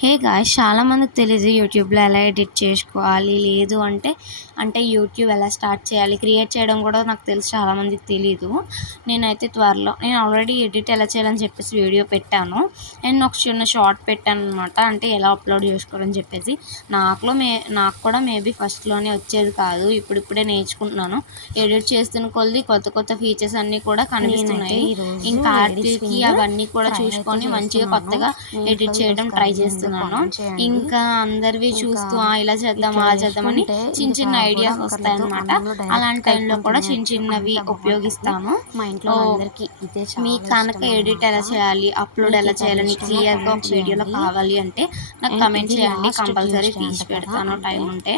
Hey guys, చాలామందికి తెలీదు యూట్యూబ్లో ఎలా ఎడిట్ చేసుకోవాలి, లేదు అంటే యూట్యూబ్ ఎలా స్టార్ట్ చేయాలి, క్రియేట్ చేయడం కూడా నాకు తెలుసు. చాలామందికి తెలీదు. నేను ఆల్రెడీ ఎడిట్ ఎలా చేయాలని చెప్పేసి వీడియో పెట్టాను. అండ్ ఒక చిన్న షార్ట్ పెట్టాను అనమాట, అంటే ఎలా అప్లోడ్ చేసుకోవాలని చెప్పేసి. నాకు కూడా మేబీ ఫస్ట్లోనే వచ్చేది కాదు, ఇప్పుడిప్పుడే నేర్చుకుంటున్నాను. ఎడిట్ చేస్తున్న కొద్ది కొత్త కొత్త ఫీచర్స్ అన్నీ కూడా కనిపిస్తున్నాయి. ఇంకా ఆర్టిల్కి అవన్నీ కూడా చూసుకొని మంచిగా కొత్తగా ఎడిట్ చేయడం ట్రై చేస్తున్నాను. ఇంకా అందరివి చూస్తూ ఇలా చేద్దాం అలా చేద్దామని చిన్న చిన్న ఐడియాస్ వస్తాయన్నమాట. అలాంటి టైంలో కూడా చిన్న చిన్నవి ఉపయోగిస్తాను. మీకు కనుక ఎడిట్ ఎలా చేయాలి, అప్లోడ్ ఎలా చేయాలని క్లియర్గా ఒక వీడియోలో కావాలి అంటే నాకు కమెంట్ చేయండి, కంపల్సరీ తీసి పెడతాను టైం ఉంటే.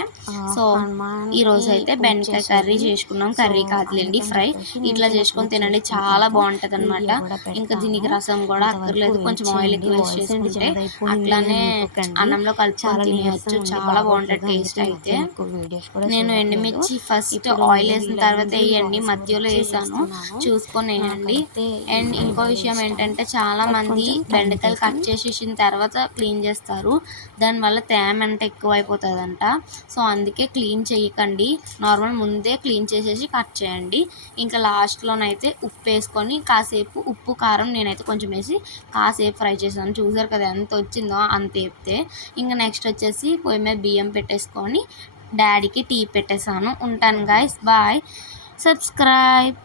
సో ఈరోజు అయితే బెండకాయ కర్రీ చేసుకున్నాం. కర్రీ కాదులేండి, ఫ్రై. ఇట్లా చేసుకొని తినండి, చాలా బాగుంటుంది అనమాట. ఇంకా దీనికి రసం కూడా అక్కర్లేదు, కొంచెం ఆయిల్ ఎక్కువ వేస్ట్ చేసుకుంటే అట్లానే అన్నంలో కలుపుకొని తినేయచ్చు. చాలా బాగుంటుంది టేస్ట్ అయితే. నేను ఎండుమిర్చి ఫస్ట్ ఆయిల్ వేసిన తర్వాత వేయండి, మధ్యలో వేసాను, చూసుకొని వేయండి. అండ్ ఇంకో విషయం ఏంటంటే, చాలా మంది బెండకాయలు కట్ చేసేసిన తర్వాత క్లీన్ చేస్తారు, దానివల్ల తేమ అంటే ఎక్కువ అయిపోతుందంట. సో అందుకే క్లీన్ చేయకండి, నార్మల్ ముందే క్లీన్ చేసేసి కట్ చేయండి. ఇంకా లాస్ట్లోనైతే ఉప్పు వేసుకొని కాసేపు, ఉప్పు కారం నేనైతే కొంచెం వేసి కాసేపు ఫ్రై చేశాను. చూసారు కదా ఎంత వచ్చిందో, అంత వేపితే. ఇంకా నెక్స్ట్ వచ్చేసి పొయ్యి మీద బియ్యం పెట్టేసుకొని డాడీకి టీ పెట్టేశాను. ఉంటాను గాయస్, బాయ్. సబ్స్క్రైబ్.